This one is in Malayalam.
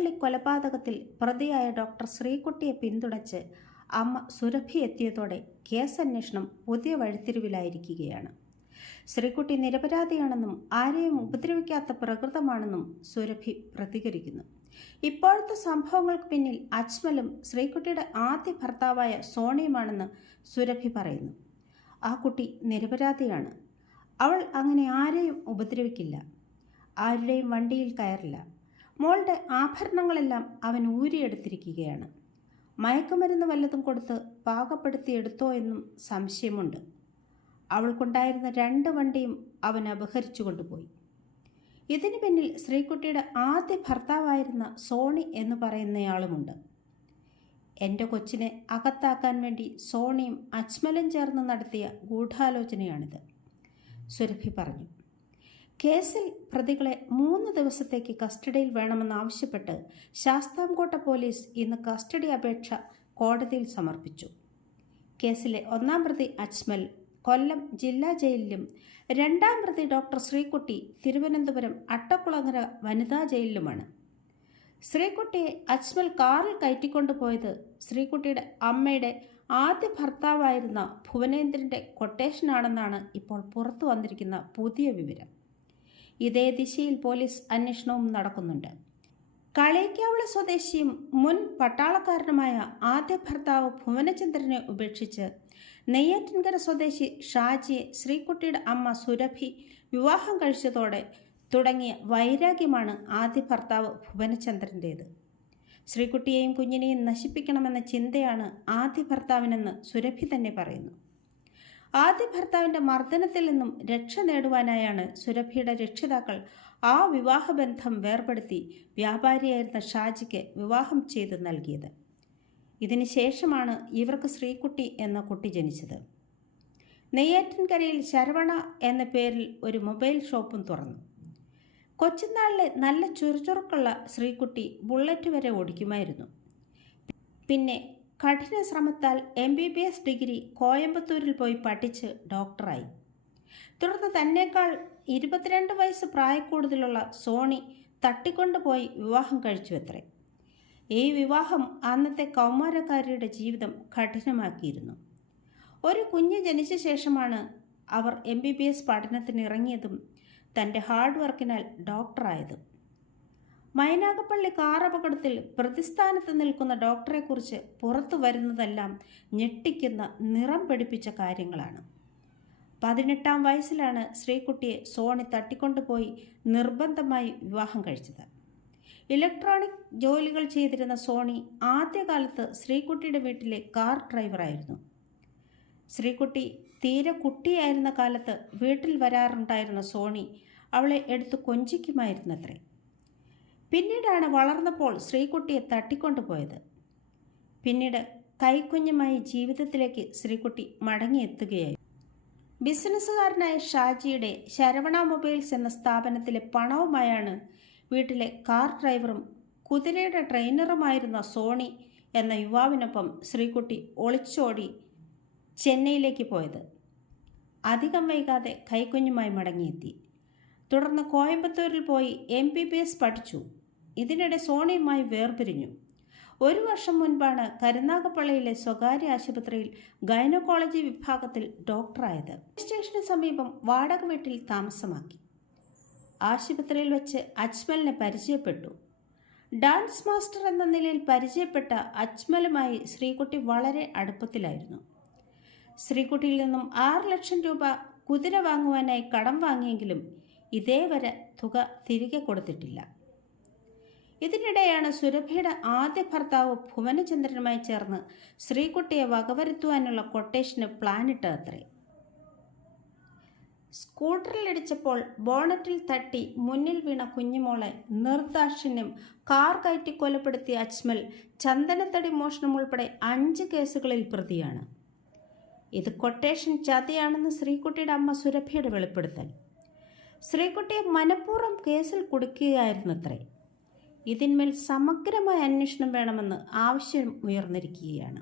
മൈനാഗപ്പള്ളി കൊലപാതകത്തിൽ പ്രതിയായ ഡോക്ടർ ശ്രീകുട്ടിയെ പിന്തുണച്ച് അമ്മ സുരഭി എത്തിയതോടെ കേസന്വേഷണം പുതിയ വഴിത്തിരിവിലായിരിക്കുകയാണ്. ശ്രീകുട്ടി നിരപരാധിയാണെന്നും ആരെയും ഉപദ്രവിക്കാത്ത പ്രകൃതമാണെന്നും സുരഭി പ്രതികരിക്കുന്നു. ഇപ്പോഴത്തെ സംഭവങ്ങൾക്ക് പിന്നിൽ അജ്മലും ശ്രീകുട്ടിയുടെ ആദ്യ ഭർത്താവായ സോണിയുമാണെന്ന് സുരഭി പറയുന്നു. ആ കുട്ടി നിരപരാധിയാണ്. അവൾ അങ്ങനെ ആരെയും ഉപദ്രവിക്കില്ല. ആരുടെയും വണ്ടിയിൽ കയറില്ല. മോളുടെ ആഭരണങ്ങളെല്ലാം അവൻ ഊരിയെടുത്തിരിക്കുകയാണ്. മയക്കുമരുന്ന് വല്ലതും കൊടുത്ത് പാകപ്പെടുത്തിയെടുത്തോ എന്നും സംശയമുണ്ട്. അവൾക്കുണ്ടായിരുന്ന രണ്ട് വണ്ടിയും അവൻ അപഹരിച്ചു കൊണ്ടുപോയി. ഇതിനു പിന്നിൽ ശ്രീകുട്ടിയുടെ ആദ്യ ഭർത്താവായിരുന്ന സോണി എന്ന് പറയുന്നയാളുമുണ്ട്. എന്റെ കൊച്ചിനെ അകത്താക്കാൻ വേണ്ടി സോണിയും അജ്മലും ചേർന്ന് നടത്തിയ ഗൂഢാലോചനയാണിത് സുരഭി പറഞ്ഞു. കേസിൽ പ്രതികളെ മൂന്ന് ദിവസത്തേക്ക് കസ്റ്റഡിയിൽ വേണമെന്നാവശ്യപ്പെട്ട് ശാസ്താംകോട്ട പോലീസ് ഇന്ന് കസ്റ്റഡി അപേക്ഷ കോടതിയിൽ സമർപ്പിച്ചു. കേസിലെ ഒന്നാം പ്രതി അജ്മൽ കൊല്ലം ജില്ലാ ജയിലിലും രണ്ടാം പ്രതി ഡോക്ടർ ശ്രീകുട്ടി തിരുവനന്തപുരം അട്ടക്കുളങ്ങര വനിതാ ജയിലിലുമാണ്. ശ്രീകുട്ടിയെ അജ്മൽ കാറിൽ കയറ്റിക്കൊണ്ടുപോയത് ശ്രീകുട്ടിയുടെ അമ്മയുടെ ആദ്യ ഭർത്താവായിരുന്ന ഭുവനേന്ദ്രന്റെ കൊട്ടേഷനാണെന്നാണ് ഇപ്പോൾ പുറത്തു വന്നിരിക്കുന്ന പുതിയ വിവരം. ഇതേ ദിശയിൽ പോലീസ് അന്വേഷണവും നടക്കുന്നുണ്ട്. കളേക്കാവിള സ്വദേശിയും മുൻ പട്ടാളക്കാരനുമായ ആദ്യ ഭർത്താവ് ഭുവനചന്ദ്രനെ ഉപേക്ഷിച്ച് നെയ്യാറ്റിൻകര സ്വദേശി ഷാജിയെ ശ്രീകുട്ടിയുടെ അമ്മ സുരഭി വിവാഹം കഴിച്ചതോടെ തുടങ്ങിയ വൈരാഗ്യമാണ് ആദ്യ ഭർത്താവ് ഭുവനചന്ദ്രന്റേത് ശ്രീകുട്ടിയെയും കുഞ്ഞിനെയും നശിപ്പിക്കണമെന്ന ചിന്തയാണ് ആദ്യ ഭർത്താവിനെന്ന് സുരഭി തന്നെ പറയുന്നു. ആദ്യ ഭർത്താവിന്റെ മർദ്ദനത്തിൽ നിന്നും രക്ഷ നേടുവാനായാണ് സുരഭിയുടെ രക്ഷിതാക്കൾ ആ വിവാഹബന്ധം വേർപെടുത്തി വ്യാപാരിയായിരുന്ന ഷാജിക്ക് വിവാഹം ചെയ്തു നൽകിയത്. ഇതിന് ശേഷമാണ് ഇവർക്ക് ശ്രീകുട്ടി എന്ന കുട്ടി ജനിച്ചത്. നെയ്യാറ്റിൻകരയിൽ ശരവണ എന്ന പേരിൽ ഒരു മൊബൈൽ ഷോപ്പും തുറന്നു. കൊച്ചുനാളിലെ നല്ല ചുറുചുറുക്കുള്ള ശ്രീകുട്ടി ബുള്ളറ്റ് വരെ ഓടിക്കുമായിരുന്നു. പിന്നെ കഠിന ശ്രമത്താൽ M B B S degree കോയമ്പത്തൂരിൽ പോയി പഠിച്ച് ഡോക്ടറായി. തുടർന്ന് തന്നെക്കാൾ ഇരുപത്തിരണ്ട് വയസ്സ് പ്രായക്കൂടുതലുള്ള സോണി തട്ടിക്കൊണ്ടുപോയി വിവാഹം കഴിച്ചു അത്രേ ഈ വിവാഹം അന്നത്തെ കൗമാരക്കാരിയുടെ ജീവിതം കഠിനമാക്കിയിരുന്നു. ഒരു കുഞ്ഞ് ജനിച്ച ശേഷമാണ് അവർ എം ബി ബി എസ് പഠനത്തിന് ഇറങ്ങിയതും തന്റെ ഹാർഡ് വർക്കിനാൽ ഡോക്ടറായതും. മൈനാഗപ്പള്ളി കാർ അപകടത്തിൽ പ്രതിസ്ഥാനത്ത് നിൽക്കുന്ന ഡോക്ടറെക്കുറിച്ച് പുറത്തു വരുന്നതെല്ലാം ഞെട്ടിക്കുന്ന നിറം പിടിപ്പിച്ച കാര്യങ്ങളാണ്. പതിനെട്ടാം വയസ്സിലാണ് ശ്രീകുട്ടിയെ സോണി തട്ടിക്കൊണ്ടുപോയി നിർബന്ധമായി വിവാഹം കഴിച്ചത്. ഇലക്ട്രോണിക് ജോലികൾ ചെയ്തിരുന്ന സോണി ആദ്യകാലത്ത് ശ്രീകുട്ടിയുടെ വീട്ടിലെ കാർ ഡ്രൈവറായിരുന്നു. ശ്രീകുട്ടി തീരെ കുട്ടിയായിരുന്ന കാലത്ത് വീട്ടിൽ വരാറുണ്ടായിരുന്ന സോണി അവളെ എടുത്തു കൊഞ്ചിക്കുമായിരുന്നത്രേ. പിന്നീടാണ് വളർന്നപ്പോൾ ശ്രീകുട്ടിയെ തട്ടിക്കൊണ്ടുപോയത്. പിന്നീട് കൈക്കുഞ്ഞുമായി ജീവിതത്തിലേക്ക് ശ്രീകുട്ടി മടങ്ങിയെത്തുകയായി. ബിസിനസ്സുകാരനായ ഷാജിയുടെ ശരവണ മൊബൈൽസ് എന്ന സ്ഥാപനത്തിലെ പണവുമായാണ് വീട്ടിലെ കാർ ഡ്രൈവറും കുതിരയുടെ ട്രെയിനറുമായിരുന്ന സോണി എന്ന യുവാവിനൊപ്പം ശ്രീകുട്ടി ഒളിച്ചോടി ചെന്നൈയിലേക്ക് പോയത്. അധികം വൈകാതെ കൈക്കുഞ്ഞുമായി മടങ്ങിയെത്തി. തുടർന്ന് കോയമ്പത്തൂരിൽ പോയി എം ബി ബി എസ് പഠിച്ചു. ഇതിനിടെ സോണിയുമായി വേർപിരിഞ്ഞു. ഒരു വർഷം മുൻപാണ് കരുനാഗപ്പള്ളിയിലെ സ്വകാര്യ ആശുപത്രിയിൽ ഗൈനക്കോളജി വിഭാഗത്തിൽ ഡോക്ടറായത്. സ്റ്റേഷന് സമീപം വാടക വീട്ടിൽ താമസമാക്കി. ആശുപത്രിയിൽ വെച്ച് അജ്മലിനെ പരിചയപ്പെട്ടു. ഡാൻസ് മാസ്റ്റർ എന്ന നിലയിൽ പരിചയപ്പെട്ട അജ്മലുമായി ശ്രീകുട്ടി വളരെ അടുപ്പത്തിലായിരുന്നു. ശ്രീകുട്ടിയിൽ നിന്നും ആറ് ലക്ഷം രൂപ കുതിര വാങ്ങുവാനായി കടം വാങ്ങിയെങ്കിലും ഇതേവരെ തുക തിരികെ കൊടുത്തിട്ടില്ല. ഇതിനിടെയാണ് സുരഭിയുടെ ആദ്യ ഭർത്താവ് ഭുവനചന്ദ്രനുമായി ചേർന്ന് ശ്രീകുട്ടിയെ വകവരുത്തുവാനുള്ള കൊട്ടേഷന് പ്ലാനിട്ട് അത്രേ സ്കൂട്ടറിലിടിച്ചപ്പോൾ ബോണറ്റിൽ തട്ടി മുന്നിൽ വീണ കുഞ്ഞുമോളെ നിർദാക്ഷിണ്യം കാർ കയറ്റി കൊലപ്പെടുത്തിയ അജ്മൽ ചന്ദനത്തടി മോഷണം ഉൾപ്പെടെ അഞ്ച് കേസുകളിൽ പ്രതിയാണ്. ഇത് കൊട്ടേഷൻ ചതിയാണെന്ന് ശ്രീകുട്ടിയുടെ അമ്മ സുരഭിയുടെ വെളിപ്പെടുത്തൽ. ശ്രീകുട്ടിയെ മനഃപൂർവം കേസിൽ കുടുക്കുകയായിരുന്നത്രേ ഇതിന്മേൽ സമഗ്രമായ അന്വേഷണം വേണമെന്ന് ആവശ്യം ഉയർന്നിരിക്കുകയാണ്